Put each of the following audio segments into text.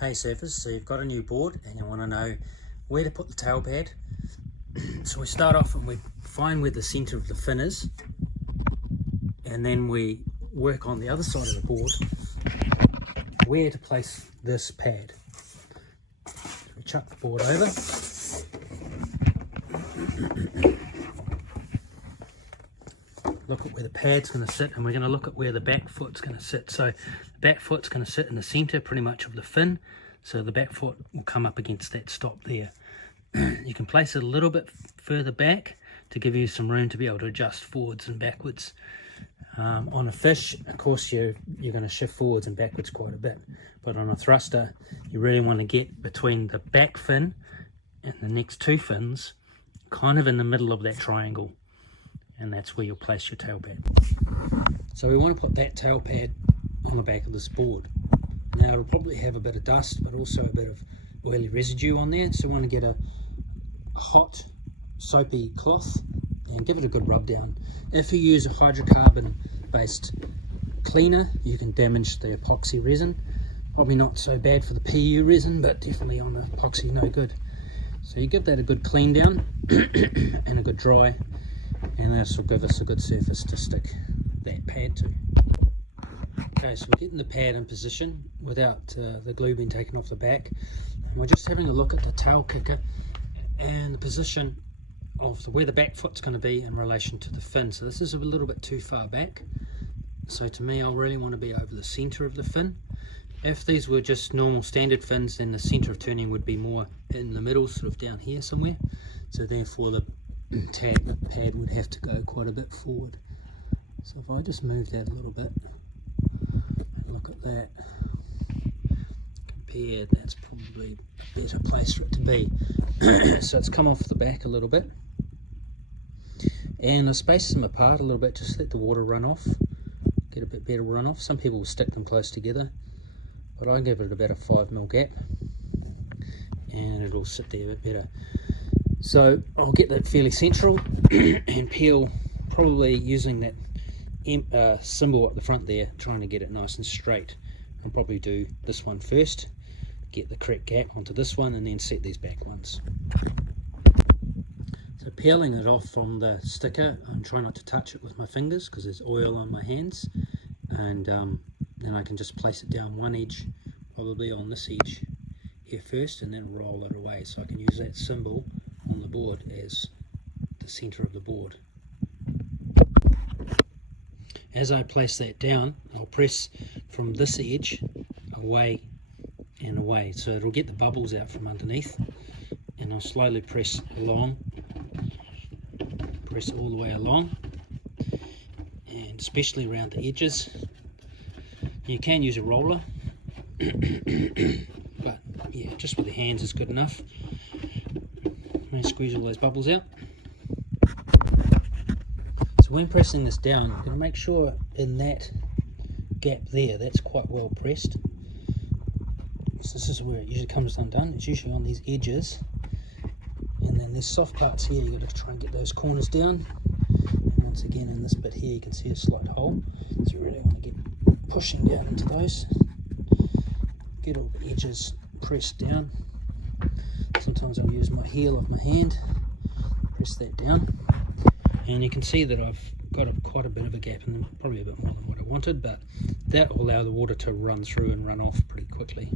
Hey surfers, so you've got a new board and you want to know where to put the tail pad. So we start off and we find where the centre of the fin is, and then we work on the other side of the board where to place this pad. We chuck the board over, look at where the pad's going to sit, and we're going to look at where the back foot's going to sit. So the back foot's going to sit in the centre pretty much of the fin, so the back foot will come up against that stop there. You can place it a little bit further back to give you some room to be able to adjust forwards and backwards. On a fish, of course, you're going to shift forwards and backwards quite a bit, but on a thruster you really want to get between the back fin and the next two fins, kind of in the middle of that triangle, and that's where you'll place your tail pad. So we want to put that tail pad on the back of this board. Now it'll probably have a bit of dust, but also a bit of oily residue on there, so we want to get a hot soapy cloth and give it a good rub down. If you use a hydrocarbon based cleaner, you can damage the epoxy resin. Probably not so bad for the PU resin, but definitely on the epoxy no good. So you give that a good clean down and a good dry, and this will give us a good surface to stick that pad to. Okay, so we're getting the pad in position without the glue being taken off the back, and we're just having a look at the tail kicker and the position of where the back foot's going to be in relation to the fin. So this is a little bit too far back, so to me I'll really want to be over the centre of the fin. If these were just normal standard fins, then the centre of turning would be more in the middle, sort of down here somewhere, so therefore the pad would have to go quite a bit forward. So if I just move that a little bit and look at that, compare, that's probably a better place for it to be. So it's come off the back a little bit, and I space them apart a little bit, just let the water run off, get a bit better run off. Some people will stick them close together, but I give it about a 5mm gap and it'll sit there a bit better. So I'll get that fairly central and peel, probably using that symbol at the front there, trying to get it nice and straight. I'll probably do this one first, get the correct gap onto this one, and then set these back ones. So peeling it off from the sticker, I'm trying not to touch it with my fingers because there's oil on my hands, and then I can just place it down one edge, probably on this edge here first, and then roll it away, so I can use that symbol on the board as the centre of the board. As I place that down, I'll press from this edge away and away, so it'll get the bubbles out from underneath, and I'll slowly press along, press all the way along, and especially around the edges. You can use a roller, but yeah, just with your hands is good enough. And squeeze all those bubbles out. So when pressing this down, you're going to make sure in that gap there, that's quite well pressed. So this is where it usually comes undone. It's usually on these edges, and then there's soft parts here. You've got to try and get those corners down. And once again, in this bit here, you can see a slight hole, so you really want to get pushing down into those. Get all the edges pressed down. Sometimes I'll use my heel of my hand, press that down, and you can see that I've got quite a bit of a gap in them, probably a bit more than what I wanted, but that will allow the water to run through and run off pretty quickly.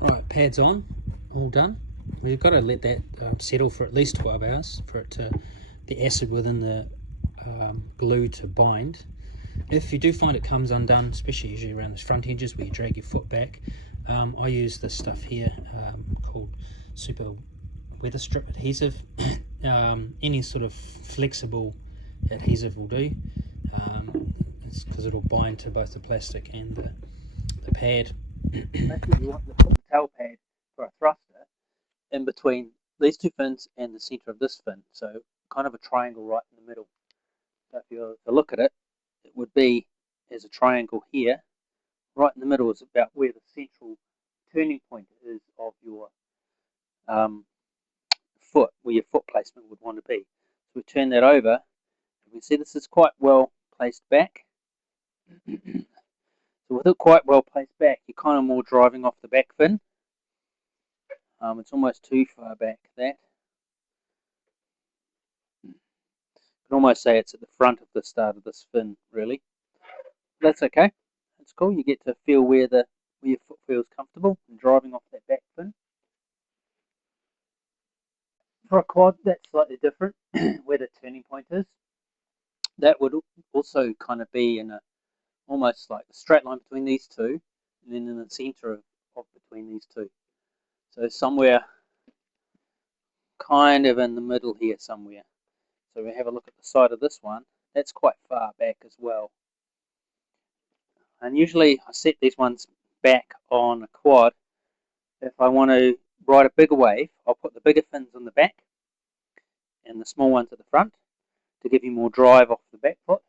Right, pads on, all done. We've got to let that settle for at least 12 hours for it to, the acid within the glue to bind. If you do find it comes undone, especially usually around the front edges where you drag your foot back, I use this stuff here called super weather strip adhesive. Any sort of flexible adhesive will do, because it'll bind to both the plastic and the pad. Basically, you want to put the tail pad for a thruster in between these two fins and the centre of this fin, so kind of a triangle right in the middle. So if you look at it, it would be as a triangle here. Right in the middle is about where the central turning point is of your foot, where your foot placement would want to be. So we turn that over, and we see this is quite well placed back. So So with it quite well placed back, you're kind of more driving off the back fin. It's almost too far back, that. You can almost say it's at the front of the start of this fin, really. That's okay. That's cool. You get to feel where your foot feels comfortable and driving off that back fin. For a quad, that's slightly different, where the turning point is. That would also kind of be in a almost like a straight line between these two, and then in the center of between these two. So somewhere kind of in the middle here somewhere. So we have a look at the side of this one. That's quite far back as well. And usually I set these ones back on a quad. If I want to ride a bigger wave, I'll put the bigger fins on the back and the small ones at the front to give you more drive off the back foot.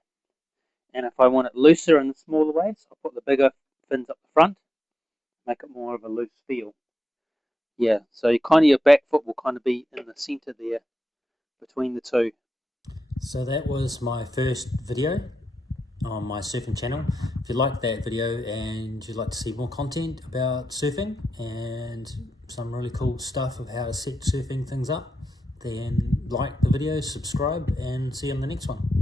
And if I want it looser in the smaller waves, I'll put the bigger fins up the front, make it more of a loose feel. Yeah, so your back foot will kind of be in the center there between the two. So that was my first video on my surfing channel. If you liked that video and you'd like to see more content about surfing and some really cool stuff of how to set surfing things up, then like the video, subscribe, and see you in the next one.